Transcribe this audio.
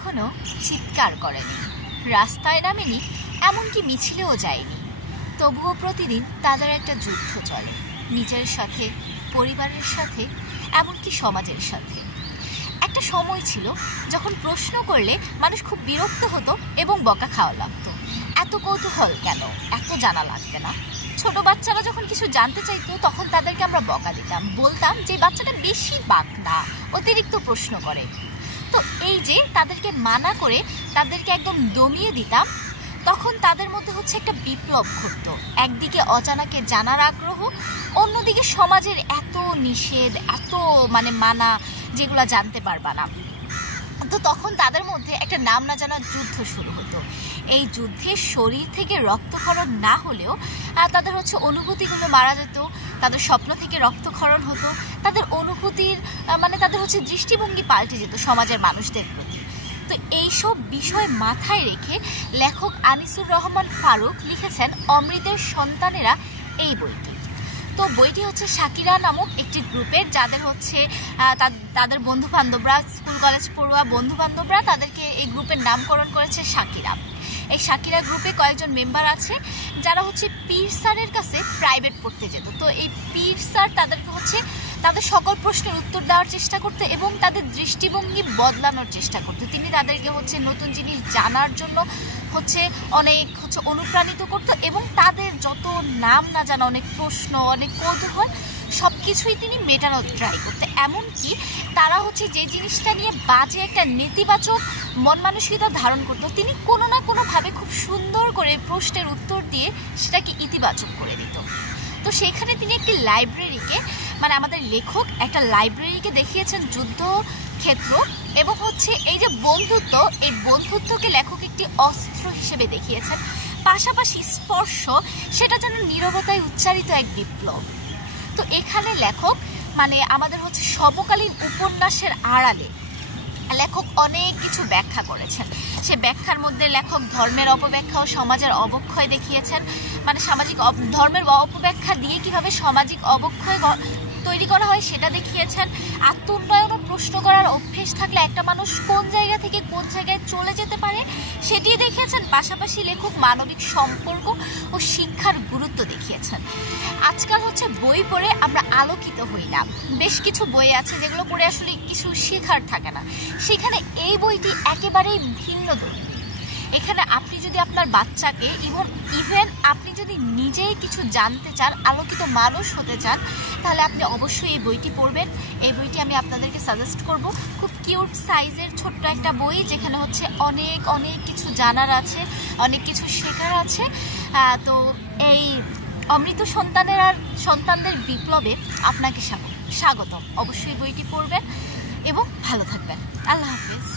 কখনো চিৎকার করেনি, রাস্তায় নামেনি, এমনকি মিছিলেও যায়নি। তবুও প্রতিদিন তাদের একটা যুদ্ধ চলে, নিজের সাথে, পরিবারের সাথে, এমনকি সমাজের সাথে। একটা সময় ছিল যখন প্রশ্ন করলে মানুষ খুব বিরক্ত হতো এবং বকা খাওয়া লাগতো। এত কৌতূহল কেন, এত জানা লাগবে না। ছোট বাচ্চারা যখন কিছু জানতে চাইতো তখন তাদেরকে আমরা বকা দিতাম, বলতাম যে বাচ্চাটা বেশি বাকনা, অতিরিক্ত প্রশ্ন করে। তো এই যে তাদেরকে মানা করে তাদেরকে একদম দমিয়ে দিতাম, তখন তাদের মধ্যে একটা বিপ্লব ঘটতো। একদিকে অজানাকে জানার আগ্রহ, অন্যদিকে সমাজের এত নিষেধ, এত মানা, যেগুলো জানতে পারবা না। তো তখন তাদের মধ্যে একটা নাম না জানার যুদ্ধ শুরু হতো। এই যুদ্ধে শরীর থেকে রক্তক্ষরণ না হলেও তাদের অনুভূতিগুলো মারা যেত, তাদের স্বপ্ন থেকে রক্তক্ষরণ হতো, তাদের অনুভূতির তাদের দৃষ্টিভঙ্গি পাল্টে যেত সমাজের মানুষদের প্রতি। তো এইসব বিষয় মাথায় রেখে লেখক আনিসুর রহমান ফারুক লিখেছেন অমৃতের সন্তানেরা এই বইটি। তো বইটি শাকিরা নামক একটি গ্রুপের, যাদের তাদের বন্ধু বান্ধবরা, স্কুল কলেজ পড়ুয়া বন্ধু বান্ধবরা তাদেরকে এই গ্রুপের নামকরণ করেছে শাকিরা। এই শাকিরা গ্রুপে কয়েকজন মেম্বার আছে যারা পীর স্যারের কাছে প্রাইভেট পড়তে যেত। তো এই পীর স্যার তাদেরকে তাদের সকল প্রশ্নের উত্তর দেওয়ার চেষ্টা করতো এবং তাদের দৃষ্টিভঙ্গি বদলানোর চেষ্টা করতো। তিনি তাদেরকে নতুন জিনিস জানার জন্য অনেক অনুপ্রাণিত করতো এবং তাদের যত নাম না জানা অনেক প্রশ্ন, অনেক কৌতূহল, সব কিছুই তিনি মেটানোর ট্রাই করতে। এমনকি তারা যে জিনিসটা নিয়ে বাজে একটা নেতিবাচক মন মানসিকতা ধারণ করতো, তিনি কোনো না কোনোভাবে খুব সুন্দর করে প্রশ্নের উত্তর দিয়ে সেটাকে ইতিবাচক করে দিত। তো সেখানে তিনি একটি লাইব্রেরিকে, আমাদের লেখক একটা লাইব্রেরিকে দেখিয়েছেন যুদ্ধক্ষেত্র, এবং এই যে বন্ধুত্ব, এই বন্ধুত্বকে লেখক একটি অস্ত্র হিসেবে দেখিয়েছেন। পাশাপাশি স্পর্শ, সেটা যেন নীরবতায় উচ্চারিত এক বিপ্লব। তো এখানে লেখক আমাদের সমকালীন উপন্যাসের আড়ালে লেখক অনেক কিছু ব্যাখ্যা করেছেন। সে ব্যাখ্যার মধ্যে লেখক ধর্মের অপব্যাখ্যা ও সমাজের অবক্ষয় দেখিয়েছেন, সামাজিক ধর্মের অপব্যাখ্যা দিয়ে কিভাবে সামাজিক অবক্ষয় তৈরি করা হয় সেটা দেখিয়েছেন। আত্ম উন্নয়ন ও প্রশ্ন করার অভ্যেস থাকলে একটা মানুষ কোন জায়গা থেকে কোন জায়গায় চলে যেতে পারে সেটি দেখিয়েছেন। পাশাপাশি লেখক মানবিক সম্পর্ক ও শিক্ষার গুরুত্ব দেখিয়েছেন। আজকাল বই পড়ে আমরা আলোকিত হই না, বেশ কিছু বই আছে যেগুলো পড়ে আসলে কিছু শেখার থাকে না, সেখানে এই বইটি একেবারেই ভিন্ন ধর্মী। এখানে আপনি যদি আপনার বাচ্চাকে ইভেন আপনি যদি নিজেই কিছু জানতে চান, আলোকিত মানুষ হতে চান, তাহলে আপনি অবশ্যই এই বইটি পড়বেন। এই বইটি আমি আপনাদেরকে সাজেস্ট করব। খুব কিউট সাইজের ছোট্ট একটা বই, যেখানে অনেক অনেক কিছু জানার আছে, অনেক কিছু শেখার আছে। তো এই অমৃত সন্তানদের বিপ্লবে আপনাকে স্বাগতম। অবশ্যই বইটি পড়বেন এবং ভালো থাকবেন। আল্লাহ হাফেজ।